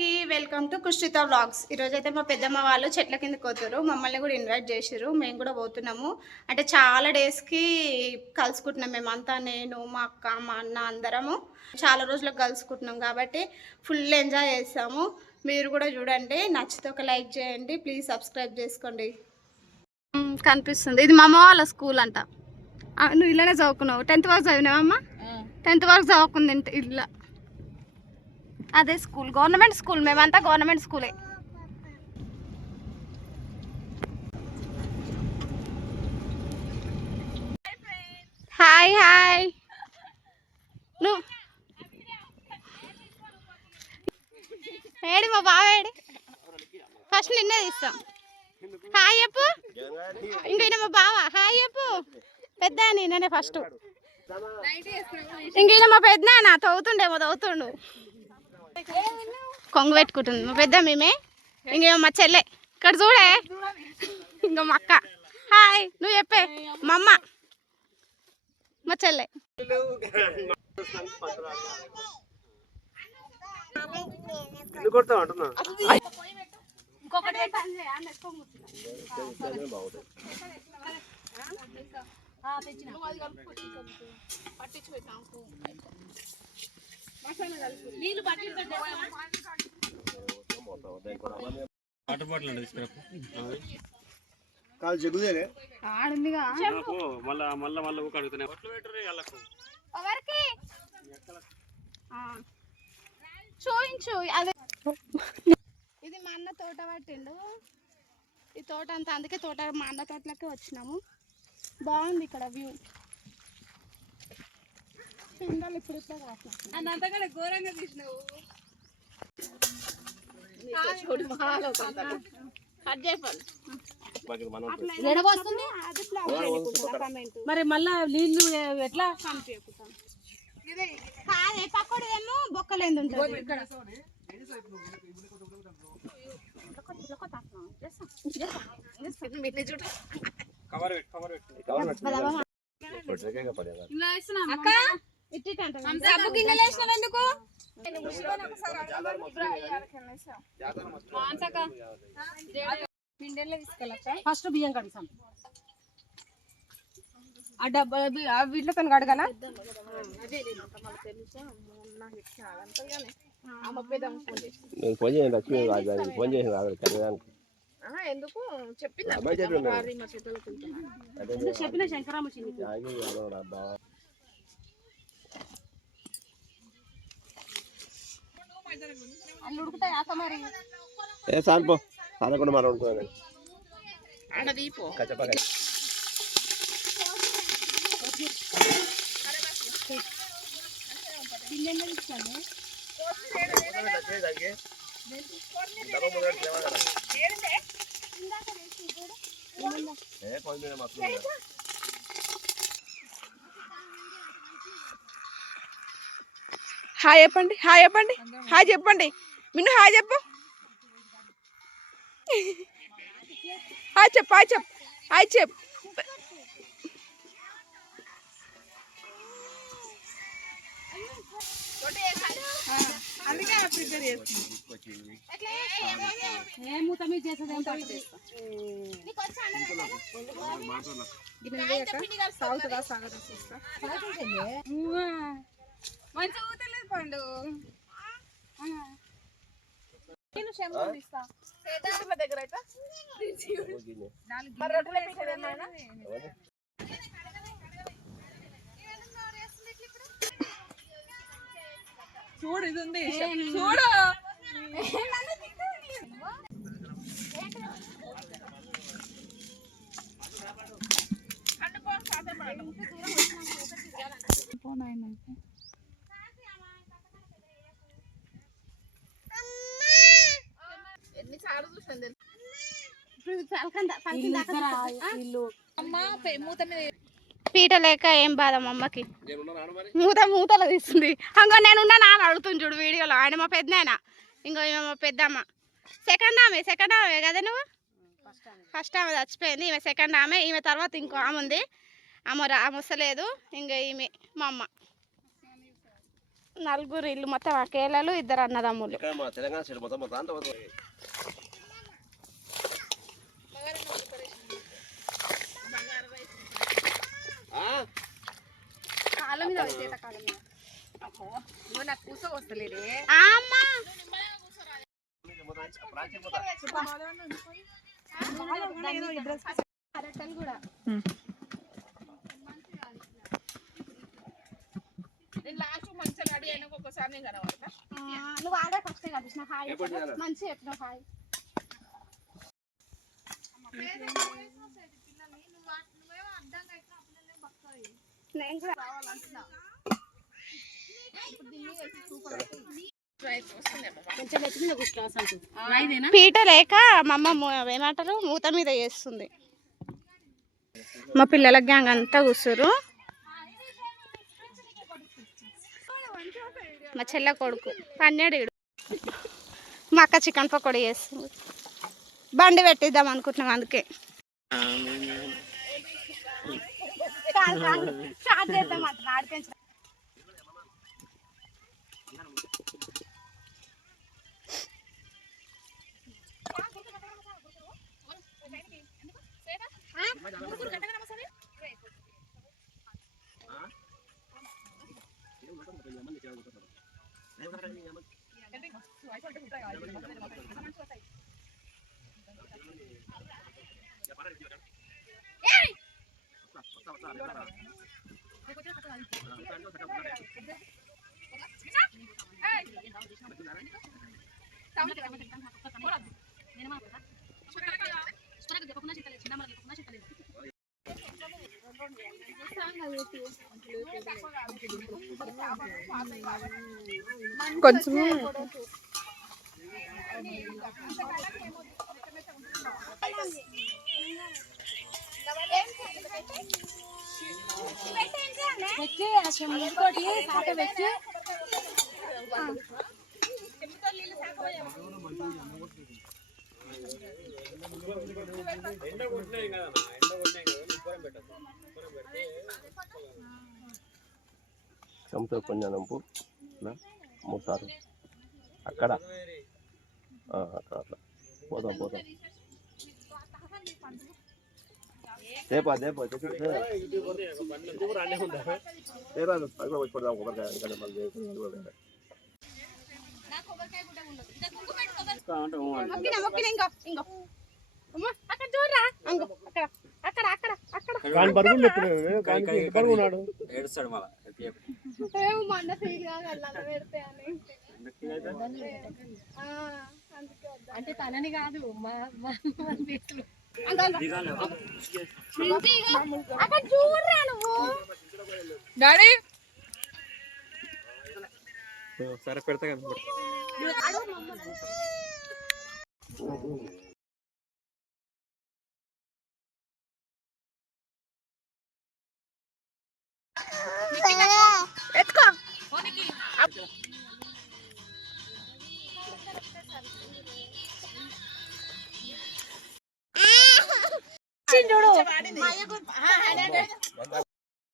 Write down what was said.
అందరికీ welcome to కుష్టిత vlogs. ఈరోజైతే మా పెద్దమ్మ వాళ్ళు చెట్ల కిందకి పోతారు, మమ్మల్ని కూడా ఇన్వైట్ చేసారు. మేము కూడా పోతున్నాము. అంటే చాలా డేస్కి కలుసుకుంటున్నాం మేమంతా, నేను మా అక్క మా అన్న అందరము చాలా రోజులకు కలుసుకుంటున్నాం కాబట్టి ఫుల్ ఎంజాయ్ చేస్తాము. మీరు కూడా చూడండి, నచ్చితే ఒక లైక్ చేయండి, ప్లీజ్ సబ్స్క్రైబ్ చేసుకోండి. కనిపిస్తుంది, ఇది మా అమ్మ వాళ్ళ స్కూల్ అంట. నువ్వు ఇలానే చదువుకున్నావు? 10th వరకు చదివినావమ్మా? 10th వరకు చదువుకుంది ఇలా. అదే స్కూల్, గవర్నమెంట్ స్కూల్, మేమంతా గవర్నమెంట్ స్కూలే. Hi hi. నువ్వు ఏడి మా బావ ఏడి? ఫస్ట్ నిన్నే తీస్తాం. హాయ్ చెప్పు. ఇంకైనా మా బావ హాయ్ చెప్పు. పెద్ద నేనే ఫస్ట్. ఇంకైనా మా పెద్ద నా తవ్వుతుండేమో, తవ్వుతుండు, కొంగు పెట్టుకుంటుంది మా పెద్ద. మేమే ఇంకేమో మా చెల్లె ఇక్కడ చూడే, ఇంకా మా అక్క. హాయ్ నువ్వు చెప్పే. మా అమ్మ మా చెల్లె. చూయించు. అదే ఇది మా అన్న తోట పట్టిండు, ఈ తోట అంతా, అందుకే తోట మా అన్న తోటలకే వచ్చినాము. బాగుంది ఇక్కడ వ్యూ. పిందలు ఇప్పుడు ఇట్లా కాకుండా ఘోరంగా తీసినావు. మరి మళ్ళా నీళ్ళు ఎట్లా కాదే పక్కడేమో బొక్కలేంది ఉంటుంది. ఫస్ట్ బియ్యం కడిగాం. ఆ డబ్బా వీటిలో తను కడగానా? ఎందుకు చెప్పిన శంకరామ అల్లు ఉడుకుతాయి ఆక మరి సార్పో సారకుండా మరి ఉడుకోవాలి. హాయ్ చెప్పండి, హాయ్ చెప్పండి, హాయ్ చెప్పండి. మిన్ను హాయ్ చెప్పు. హాయ్ చెప్పు, హాయ్ చెప్పు, హాయ్ చెప్పు. సాగుతుందా? మంచిగా ఊతలేదు పండు. దగ్గర చూడు, ఇది ఉంది చూడు. పీట లేక ఏం బాధ మా అమ్మకి. మూతల తీస్తుంది. అంగో నేను నాన్న అడుగుతుంది చూడు వీడియోలో. ఆయన మా పెద్దనాయన, ఇంకో మా పెద్దమ్మ. సెకండ్ ఆమె కదా నువ్వు? ఫస్ట్ ఆమె చచ్చిపోయింది, ఈమె సెకండ్ ఆమె. ఈమె తర్వాత ఇంకో ఆమె ఉంది, ఆమె వస్తలేదు. ఇంకా ఈమె మా అమ్మ. నలుగురు ఇల్లు మొత్తం అకేలాలు, 2 అన్నదమ్ములు. ఇక్కడ మా తెలంగాణ సైడ్ మొత్తం మొత్తం అంతా పోతుంది. నాకు కూసో వస్తలేదే నువ్వు ఆడే ఫస్ట్ కనిపించిన హాయ్ మంచి చెప్పిన హాయ్. నేను కూడా పీట లేక మా అమ్మ ఏమంటారు మూత మీద చేస్తుంది. మా పిల్లల గ్యాంగ్ అంతా కూర్చురు. మా చెల్ల కొడుకు పన్నెడు. మా అక్క చికెన్ పకోడీ చేస్తుంది. బండి పెట్టిద్దాం అనుకుంటున్నాం అందుకే స్టార్ట్ చేద్దాం అంటున్నా ఆడిపించిన. కొంచెం చెంతో కొంచెంపు 3 సార్లు అక్కడ అట్లా పోదాం పోదాం. దేపా దేపా అంటే తనని కాదు డాడీ సరే పెడతా ఎత్తుకో చూడు